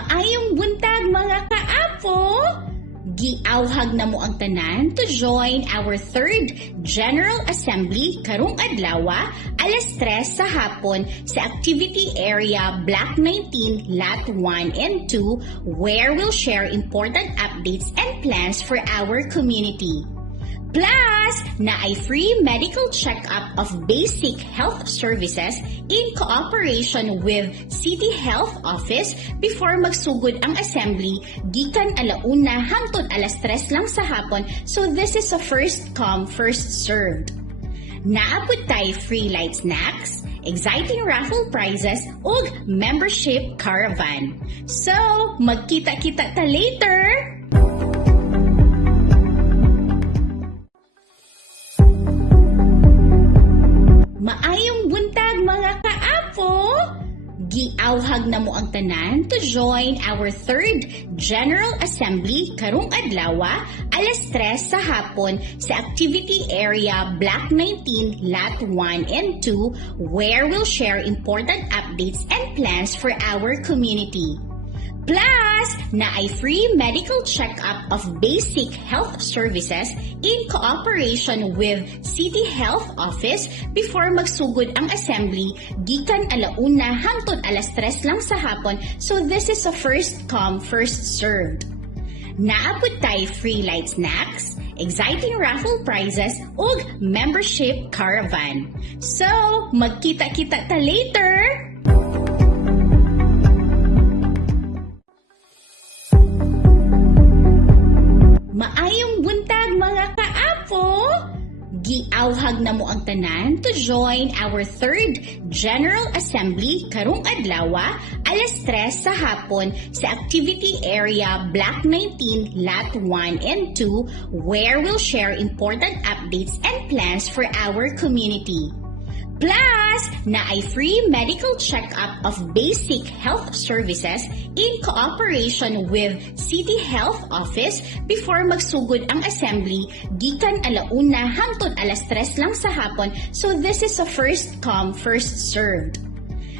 Maayong buntag mga kaapo! Giawhag na mo ang tanan to join our third General Assembly karong adlaw, alas 3 sa hapon sa Activity Area Block 19, Lot 1 and 2, where we'll share important updates and plans for our community. Plus, na ay free medical check-up of basic health services in cooperation with City Health Office before magsugod ang assembly gikan alauna hangtod alas 3 lang sa hapon, so this is a first come first served. Naapod tay free light snacks, exciting raffle prizes ug membership caravan. So, magkita-kita ta later! Maayong buntag mga kaapo! Giawhag na mo ang tanan to join our third General Assembly karong adlaw, alas 3 sa hapon sa Activity Area Block 19, Lot 1 and 2, where we'll share important updates and plans for our community. Plus, na ay free medical check-up of basic health services in cooperation with City Health Office before magsugod ang assembly gikan alauna hangtod alas 3 lang sa hapon, so this is a first come first served. Naapod tay free light snacks, exciting raffle prizes ug membership caravan. So, magkita-kita ta later! Maayong buntag mga kaapo! Giawhag na mo ang tanan to join our third General Assembly karong adlaw, alas 3 sa hapon sa Activity Area Block 19, Lot 1 and 2, where we'll share important updates and plans for our community. Plus, na ay free medical check-up of basic health services in cooperation with City Health Office before magsugod ang assembly gikan alauna hangtod alas 3 lang sa hapon, so this is a first come first served.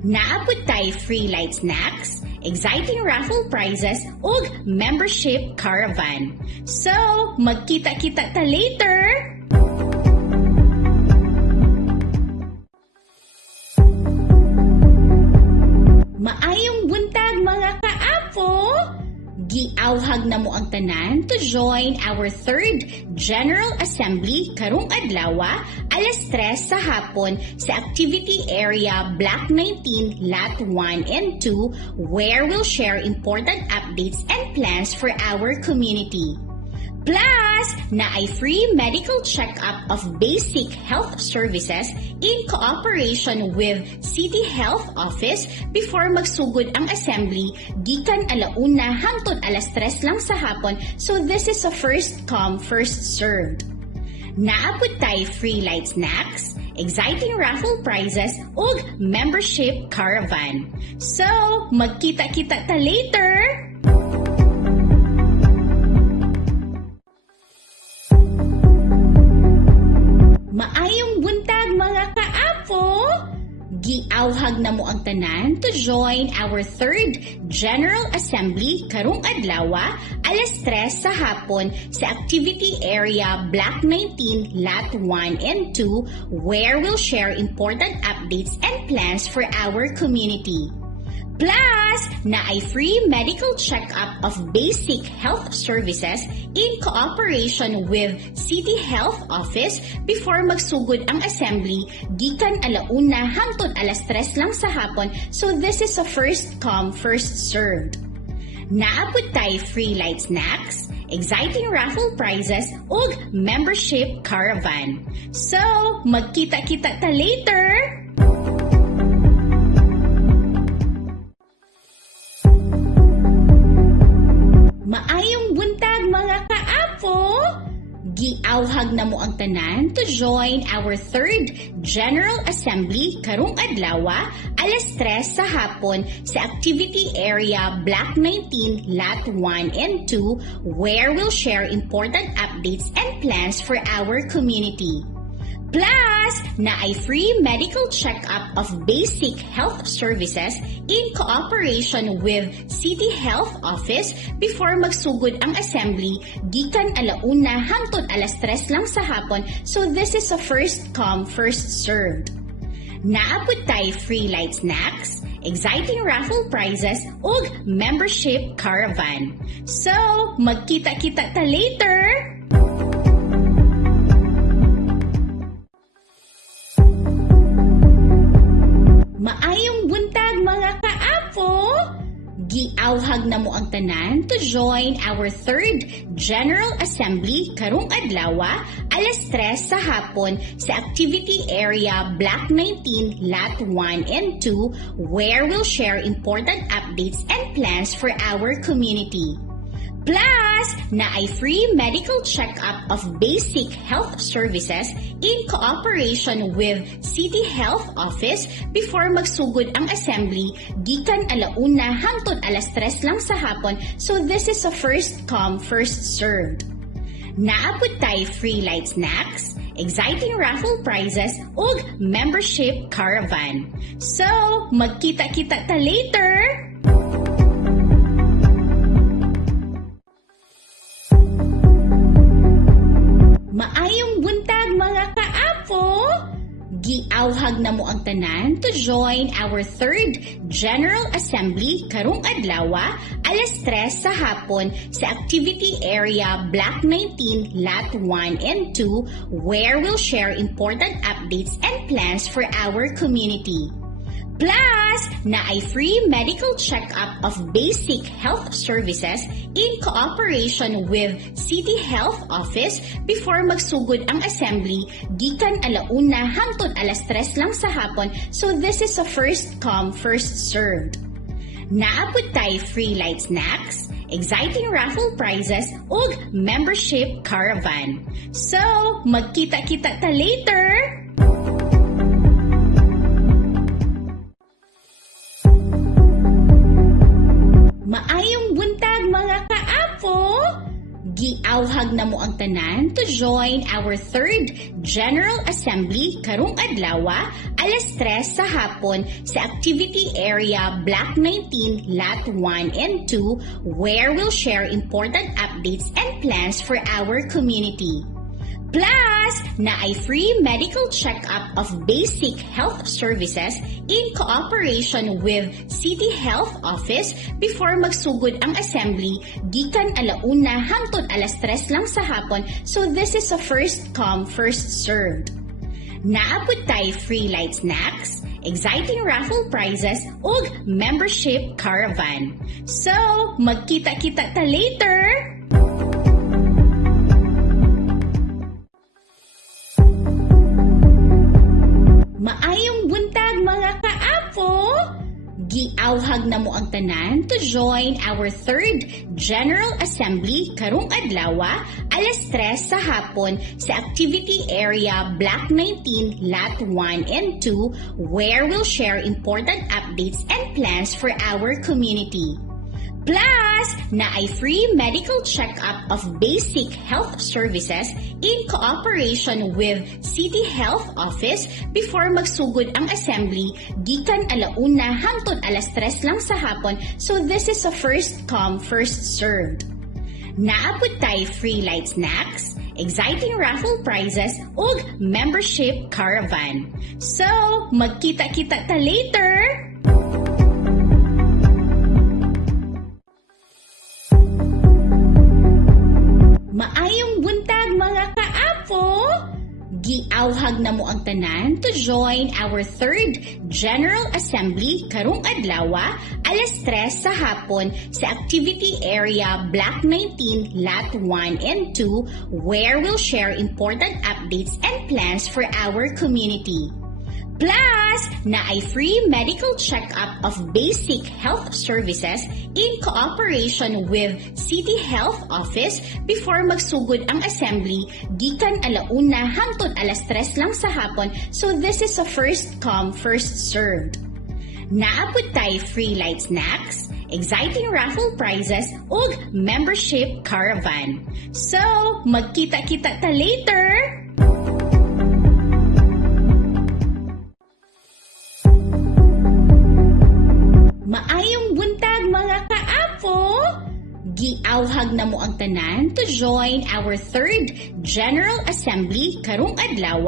Naapod tay free light snacks, exciting raffle prizes ug membership caravan. So, magkita-kita ta later! Maayong buntag mga kaapo! Giawhag na mo ang tanan to join our third General Assembly karong adlaw, alas 3 sa hapon sa Activity Area Block 19, Lot 1 and 2, where we'll share important updates and plans for our community. Plus, na ay free medical check-up of basic health services in cooperation with City Health Office before magsugod ang assembly gikan alauna hangtod alas 3 lang sa hapon, so this is a first come first served. Naapod tay free light snacks, exciting raffle prizes ug membership caravan. So, magkita-kita ta later! Maayong buntag mga kaapo! Giawhag na mo ang tanan to join our third General Assembly karong adlaw, alas 3 sa hapon sa Activity Area Block 19, Lot 1 and 2, where we'll share important updates and plans for our community. Plus, na ay free medical check-up of basic health services in cooperation with City Health Office before magsugod ang assembly gikan alauna hangtod alas 3 lang sa hapon, so this is a first come first served. Naapod tay free light snacks, exciting raffle prizes ug membership caravan. So, magkita-kita ta later! Maayong buntag mga kaapo! Giawhag na mo ang tanan to join our third General Assembly karong adlaw, alas 3 sa hapon sa Activity Area Block 19, Lot 1 and 2, where we'll share important updates and plans for our community. Plus, naay free medical check-up of basic health services in cooperation with City Health Office before magsugod ang assembly gikan alauna hangtod alas 3 lang sa hapon, so this is a first come first served. Naapod tay free light snacks, exciting raffle prizes, ug membership caravan. So, magkita-kita ta later! Maayong buntag mga kaapo! Giawhag na mo ang tanan to join our 3rd General Assembly karong adlaw, alas 3 sa hapon sa Activity Area Block 19, Lot 1 and 2, where we'll share important updates and plans for our community. Plus, naay free medical check-up of basic health services in cooperation with City Health Office before magsugod ang assembly gikan alauna hangtod alas 3 lang sa hapon, so this is a first come first served. Naapod tay free light snacks, exciting raffle prizes, ug membership caravan. So, magkita-kita ta later! Maayong buntag mga kaapo! Giawhag na mo ang tanan to join our 3rd General Assembly karong adlaw, alas 3 sa hapon sa Activity Area Block 19, Lot 1 and 2, where we'll share important updates and plans for our community. Plus, naay free medical check-up of basic health services in cooperation with City Health Office before magsugod ang assembly gikan alauna hangtod alas 3 lang sa hapon, so this is a first come first served. Naapod tay free light snacks, exciting raffle prizes, ug membership caravan. So, magkita-kita ta later! Maayong buntag mga kaapo! Giawhag na mo ang tanan to join our 3rd General Assembly karong adlaw, alas 3 sa hapon sa Activity Area Block 19, Lot 1 and 2, where we'll share important updates and plans for our community. Plus, naay free medical check-up of basic health services in cooperation with City Health Office before magsugod ang assembly gikan alauna hangtod alas 3 lang sa hapon, so this is a first come first served. Naapod tay free light snacks, exciting raffle prizes, ug membership caravan. So, magkita-kita ta later! Maayong buntag mga kaapo! Giawhag na mo ang tanan to join our 3rd General Assembly karong adlaw, alas 3 sa hapon sa Activity Area Block 19, Lot 1 and 2, where we'll share important updates and plans for our community. Plus, naay free medical check-up of basic health services in cooperation with City Health Office before magsugod ang assembly gikan alauna hangtod alas 3 lang sa hapon, so this is a first come first served. Naapod tay free light snacks, exciting raffle prizes, ug membership caravan. So, magkita-kita ta later! Maayong buntag mga kaapo! Giawhag na mo ang tanan to join our 3rd General Assembly karong adlaw, alas 3 sa hapon sa Activity Area Block 19, Lot 1 and 2, where we'll share important updates and plans for our community. Plus, naay free medical check-up of basic health services in cooperation with City Health Office before magsugod ang assembly gikan alauna hangtod alas 3 lang sa hapon, so this is a first come first served. Naapod tay free light snacks, exciting raffle prizes, ug membership caravan. So, magkita-kita ta later! Giawhag na mo ang tanan to join our 3rd General Assembly karong adlaw,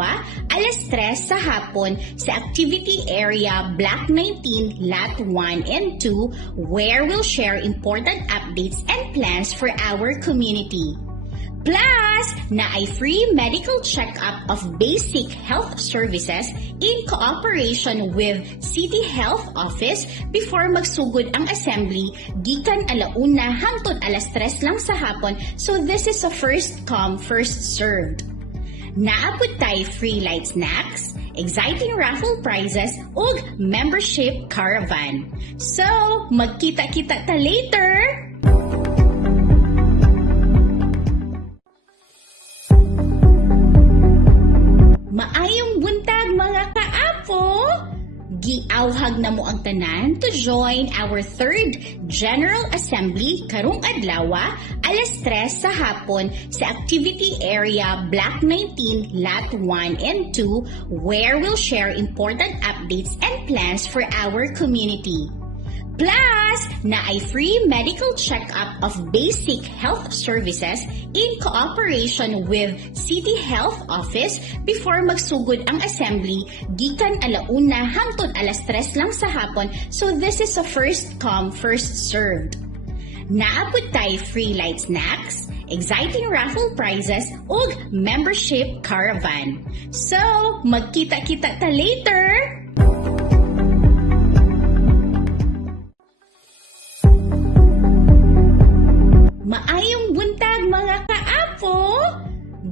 alas 3 sa hapon sa Activity Area Block 19, Lot 1 and 2, where we'll share important updates and plans for our community. Plus, naay free medical check-up of basic health services in cooperation with City Health Office before magsugod ang assembly gikan alauna hangtod alas 3 lang sa hapon, so this is a first come, first served. Naapod tay free light snacks, exciting raffle prizes, ug membership caravan. So, magkita-kita ta later! Maayong buntag mga kaapo! Giawhag na mo ang tanan to join our 3rd General Assembly karong adlaw, alas 3 sa hapon sa Activity Area Block 19, Lot 1 and 2, where we'll share important updates and plans for our community. Plus, naay free medical check-up of basic health services in cooperation with City Health Office before magsugod ang assembly gikan alauna hangtod alas 3 lang sa hapon, so this is a first come, first served. Naapod tay free light snacks, exciting raffle prizes, ug membership caravan. So, magkita-kita ta later! Maayong buntag mga kaapo!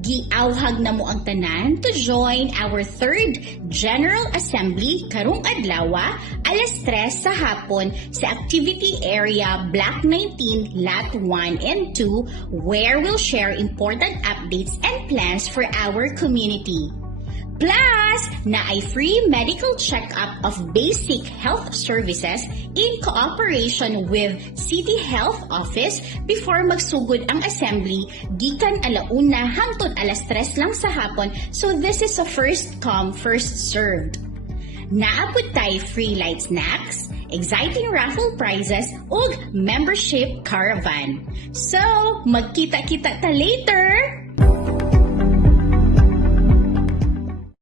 Giawhag na mo ang tanan to join our 3rd General Assembly karong adlaw, alas 3 sa hapon sa Activity Area Block 19, Lot 1 and 2, where we'll share important updates and plans for our community. Plus, naay free medical check-up of basic health services in cooperation with City Health Office before magsugod ang assembly gikan alauna hangtod alas 3 lang sa hapon, so this is a first come, first served. Naapod tay free light snacks, exciting raffle prizes, ug membership caravan. So, magkita-kita ta later!